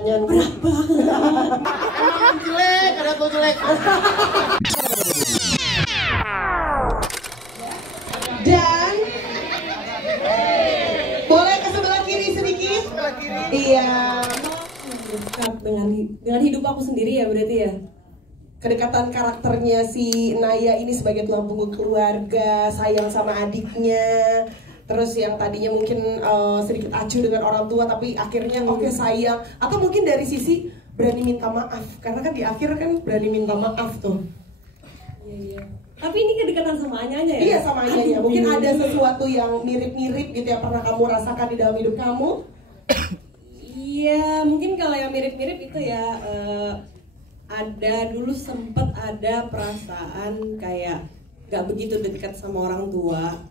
Berat banget. Emang jelek, ada tuh jelek. Dan boleh ke sebelah kiri sedikit? Iya. Dekat dengan hidup aku sendiri ya berarti ya. Kedekatan karakternya si Naya ini sebagai tulang punggung keluarga, sayang sama adiknya. Terus yang tadinya mungkin sedikit acuh dengan orang tua, tapi akhirnya oke sayang. Atau mungkin dari sisi berani minta maaf, karena kan di akhir kan berani minta maaf tuh. Iya. Tapi ini kedekatan sama Anyanya ya? Iya sama Anyanya. Mungkin ada sesuatu yang mirip-mirip gitu yang pernah kamu rasakan di dalam hidup kamu. Iya, mungkin kalau yang mirip-mirip itu ya ada dulu sempet ada perasaan kayak gak begitu dekat sama orang tua.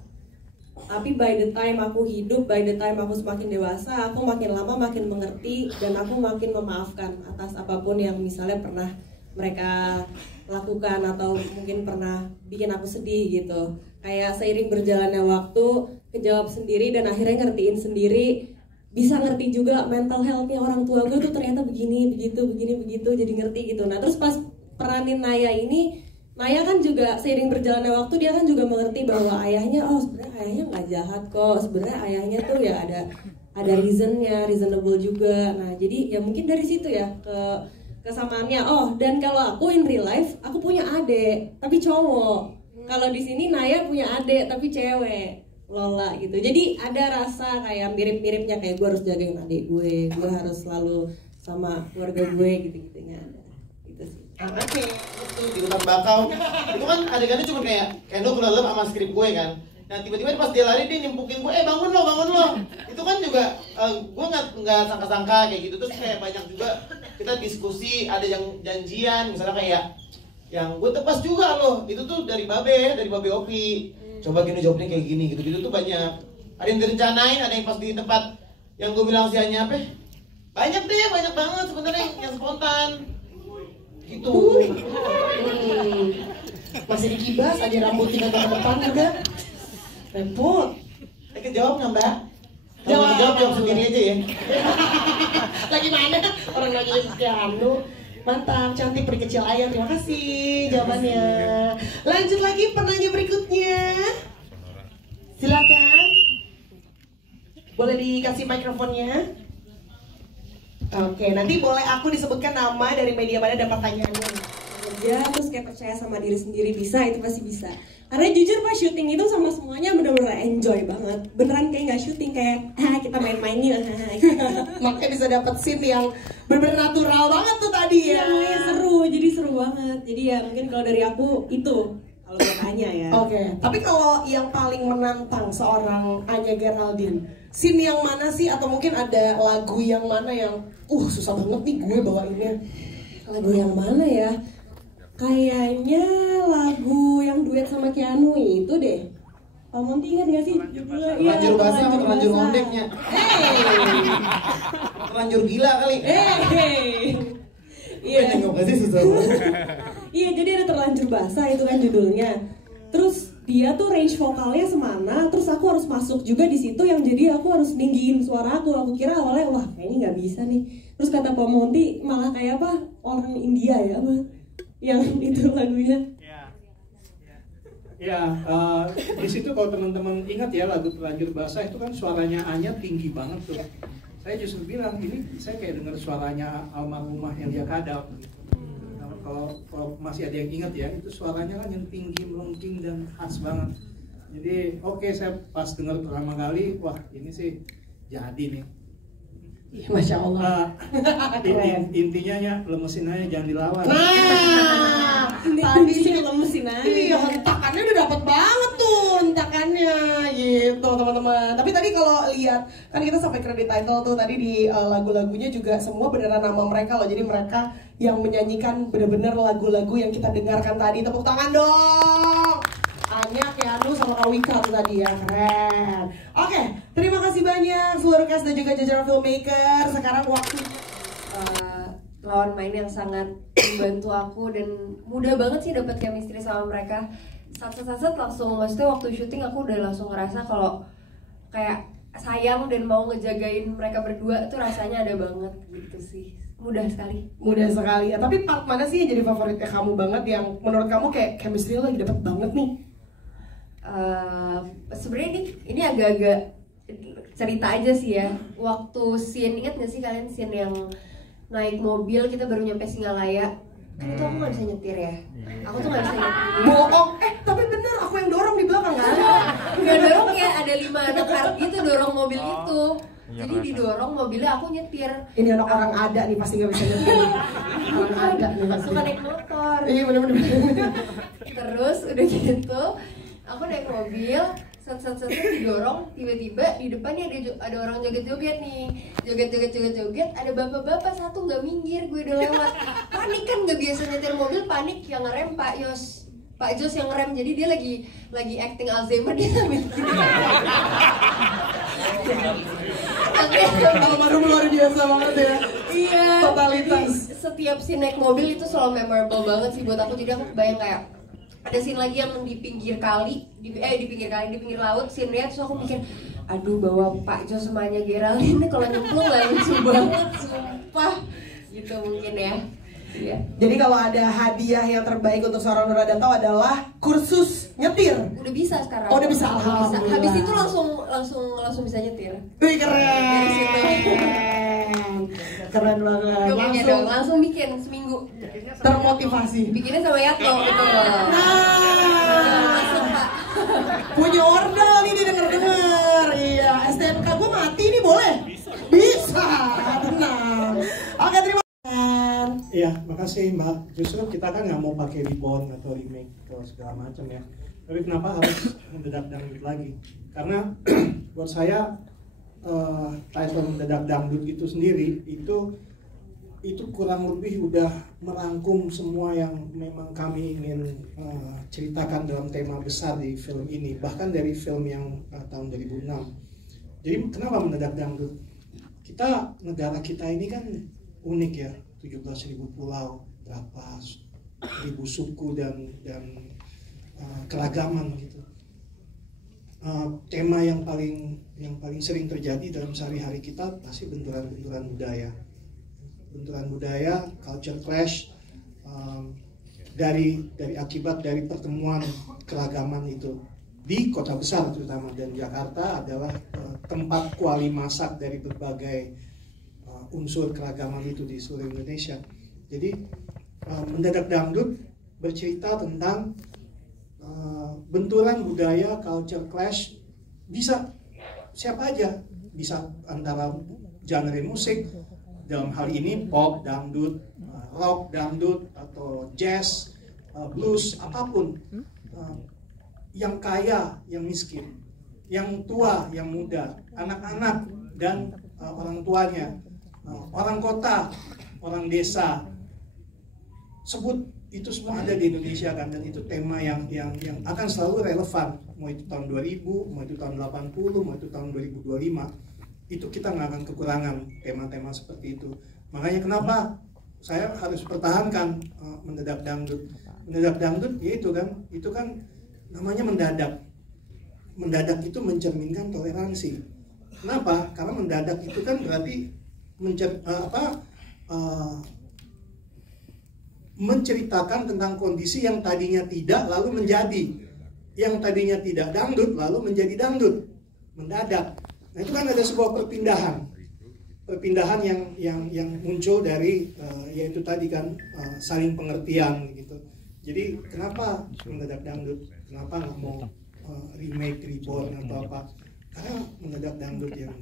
Tapi by the time aku hidup, by the time aku semakin dewasa, aku makin lama makin mengerti dan aku makin memaafkan atas apapun yang misalnya pernah mereka lakukan atau mungkin pernah bikin aku sedih gitu. Kayak seiring berjalannya waktu, kejawab sendiri dan akhirnya ngertiin sendiri. Bisa ngerti juga mental health-nya orang tua gue tuh ternyata begini, begitu, jadi ngerti gitu. Nah terus pas peranin Naya ini, Naya kan juga seiring berjalannya waktu dia kan juga mengerti bahwa ayahnya, oh sebenarnya ayahnya nggak jahat kok, sebenarnya ayahnya tuh ya ada reasonnya, reasonable juga. Nah jadi ya mungkin dari situ ya kesamaannya. Oh dan kalau aku in real life, aku punya adik tapi cowok. Kalau di sini Naya punya adik tapi cewek. Lola gitu, jadi ada rasa kayak mirip-miripnya, kayak gue harus jagain adik gue harus selalu sama keluarga gue gitu-gitunya ada, gitu sih. Oke. Itu di hutan bakau. Itu kan adegannya cuma kayak lu kelelep sama skrip gue kan. Nah tiba-tiba pas dia lari dia nyempukin gue, bangun lo. Itu kan juga gue nggak sangka-sangka kayak gitu. Terus kayak banyak juga kita diskusi, ada yang janjian, misalnya kayak yang gue tepas juga loh. Itu tuh dari Babe Opi. Coba gini jawabnya kayak gini gitu tuh banyak. Ada yang direncanain, ada yang pas di tempat yang gue bilang si Anya apa? Banyak banget sebenarnya yang spontan. Gitu. Masih dikibas aja rambutnya ke depan juga. Repot. Kejawab nggak Mbak? Jawab sendiri aja ya. Lagi mana? Orang lagi piano. Mantap, cantik peri kecil ayam. Terima kasih jawabannya. Lanjut lagi penanya berikutnya. Silakan. Boleh dikasih mikrofonnya? Oke, nanti boleh aku disebutkan nama dari media mana dapat pertanyaannya. Kerja terus kayak percaya sama diri sendiri bisa, itu pasti bisa. Karena jujur pas syuting itu sama semuanya bener-bener enjoy banget. Beneran kayak nggak syuting, kayak kita main-main nih. Makanya bisa dapat scene yang bener-bener natural banget tuh tadi ya. Iya, seru banget. Jadi ya mungkin kalau dari aku itu kalau bertanya ya. Oke, tapi kalau yang paling menantang seorang Anya Geraldine, scene yang mana sih, atau mungkin ada lagu yang mana yang susah banget nih gue bawainnya? Lagu yang mana ya? Kayaknya lagu yang duet sama Keanu itu deh. Pak Monty ingat gak sih? Terlanjur basah atau terlanjur ngondeknya? Terlanjur gila kali. Iya. Nggak sih susah. Iya, jadi ada terlanjur basah itu kan judulnya. Terus dia tuh range vokalnya semana, terus aku harus masuk juga di situ yang jadi aku harus ninggiin suara aku. Aku kira awalnya wah kayaknya nggak bisa nih. Terus kata Pak Monty malah kayak apa? Orang India ya, apa? Yang itu lagunya. Ya, di situ kalau teman-teman ingat ya lagu Terlanjur Basah itu kan suaranya Anya tinggi banget tuh. Saya justru bilang ini saya kayak dengar suaranya almarhumah yang dia kadal. Kalau masih ada yang ingat ya, itu suaranya kan yang tinggi, melengking dan khas banget. Jadi oke, saya pas dengar pertama kali, wah ini sih jadi nih. Iya, Masya Allah. Intinya ya lemesin aja, jangan dilawan. Nah, tadi sih lemesin aja. Iya, hentakannya udah dapet banget tuh hentakannya gitu teman-teman. Tapi tadi kalau lihat kan kita sampai credit title tuh tadi di lagu-lagunya juga semua beneran nama mereka loh. Jadi mereka yang menyanyikan bener-bener lagu-lagu yang kita dengarkan tadi. Tepuk tangan dong. Anya, Keanu, sama Kak Wika tuh tadi ya, keren. Oke, terima kasih banyak seluruh cast dan juga jajaran filmmaker. Sekarang waktu lawan main yang sangat membantu aku dan mudah banget sih dapat chemistry sama mereka. Sat langsung, maksudnya waktu syuting aku udah langsung ngerasa kalau kayak sayang dan mau ngejagain mereka berdua tuh rasanya ada banget gitu sih. Mudah sekali. Mudah sekali ya. Tapi part mana sih yang jadi favoritnya kamu banget, yang menurut kamu kayak chemistry lagi dapet banget nih? Sebenarnya ini agak-agak cerita aja sih ya. Waktu scene, ingat gak sih kalian scene yang naik mobil kita baru nyampe Singalaya? Kan itu aku gak bisa nyetir ya. Aku tuh gak bisa nyetir. Bohong. Tapi bener aku yang dorong di belakang kan? Gak dorong, kayak ada 5 anak kart gitu dorong mobil itu. Jadi didorong mobilnya, aku nyetir. Ini anak orang ada nih, pasti gak bisa nyetir. Orang ada nih pasti. Suka naik motor. Iya bener-bener. Terus udah gitu, aku naik mobil, set didorong, tiba-tiba di depannya ada orang joget-joget nih, joget, ada bapak-bapak satu nggak minggir, gue udah lewat, panik kan, nggak biasa nyetir mobil, panik, yang ngerem Pak Jos yang ngerem, jadi dia lagi acting Alzheimer, dia sambil Almarhum luar biasa banget ya. Iya. Totalitas. Setiap scene naik mobil itu selalu memorable banget sih buat aku, jadi aku bayang kayak ada scene lagi yang di pinggir pinggir laut scene-nya, terus aku mikir aduh bawa Pak Jo semuanya Geraldine kalau nyemplung lah lucu banget sumpah gitu mungkin ya. Iya. Jadi kalau ada hadiah yang terbaik untuk seorang Nurhadianto adalah kursus nyetir. Udah bisa sekarang. Oh, udah bisa, alhamdulillah. Habis itu langsung bisa nyetir. Wih keren banget. Langsung bikin seminggu. Termotivasi. Bikinnya sama Yato gitu. Masuk Pak. Punya ordal nih dia denger. Iya, STNK gue mati nih boleh? Bisa. Tenang. Oke, terima kasih. Iya, makasih Mbak. Justru kita kan nggak mau pakai reborn atau remake atau segala macam ya. Tapi kenapa harus mendadak dangdut lagi? Karena buat saya title mendadak dangdut itu sendiri itu kurang lebih udah merangkum semua yang memang kami ingin ceritakan dalam tema besar di film ini, bahkan dari film yang tahun 2006. Jadi kenapa mendadak dangdut? Negara kita ini kan unik ya, 17.000 pulau, berapa ribu suku dan keragaman gitu. Tema yang paling sering terjadi dalam sehari-hari kita pasti benturan budaya, culture clash, dari akibat dari pertemuan keragaman itu di kota besar terutama, dan Jakarta adalah tempat kuali masak dari berbagai unsur keragaman itu di seluruh Indonesia. Jadi mendadak dangdut bercerita tentang benturan budaya, culture clash, bisa siapa aja, bisa antara genre musik, dalam hal ini pop, dangdut, rock, dangdut, atau jazz, blues, apapun, yang kaya, yang miskin, yang tua, yang muda, anak-anak dan orang tuanya, orang kota, orang desa, sebut itu semua ada di Indonesia kan, dan itu tema yang akan selalu relevan, mau itu tahun 2000, mau itu tahun 80, mau itu tahun 2025, itu kita nggak akan kekurangan tema-tema seperti itu. Makanya kenapa saya harus pertahankan mendadak dangdut. Mendadak dangdut ya itu kan namanya mendadak itu mencerminkan toleransi. Kenapa? Karena mendadak itu kan berarti menceritakan tentang kondisi yang tadinya tidak lalu menjadi, yang tadinya tidak dangdut lalu menjadi dangdut, mendadak. Nah itu kan ada sebuah perpindahan yang muncul dari yaitu tadi kan saling pengertian gitu. Jadi kenapa mendadak dangdut? Kenapa nggak mau remake, reborn atau apa? Karena mendadak dangdut yang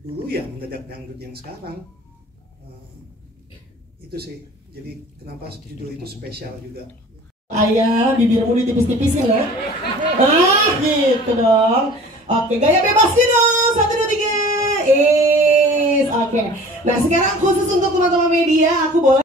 dulu ya mendadak dangdut yang sekarang, itu sih. Jadi kenapa judul itu spesial juga. Ayah, bibirmu ditipis-tipisin ya. Gitu dong. Oke, gaya bebas dong. 1, 2, 3. Oke. Nah sekarang khusus untuk teman-teman media, aku boleh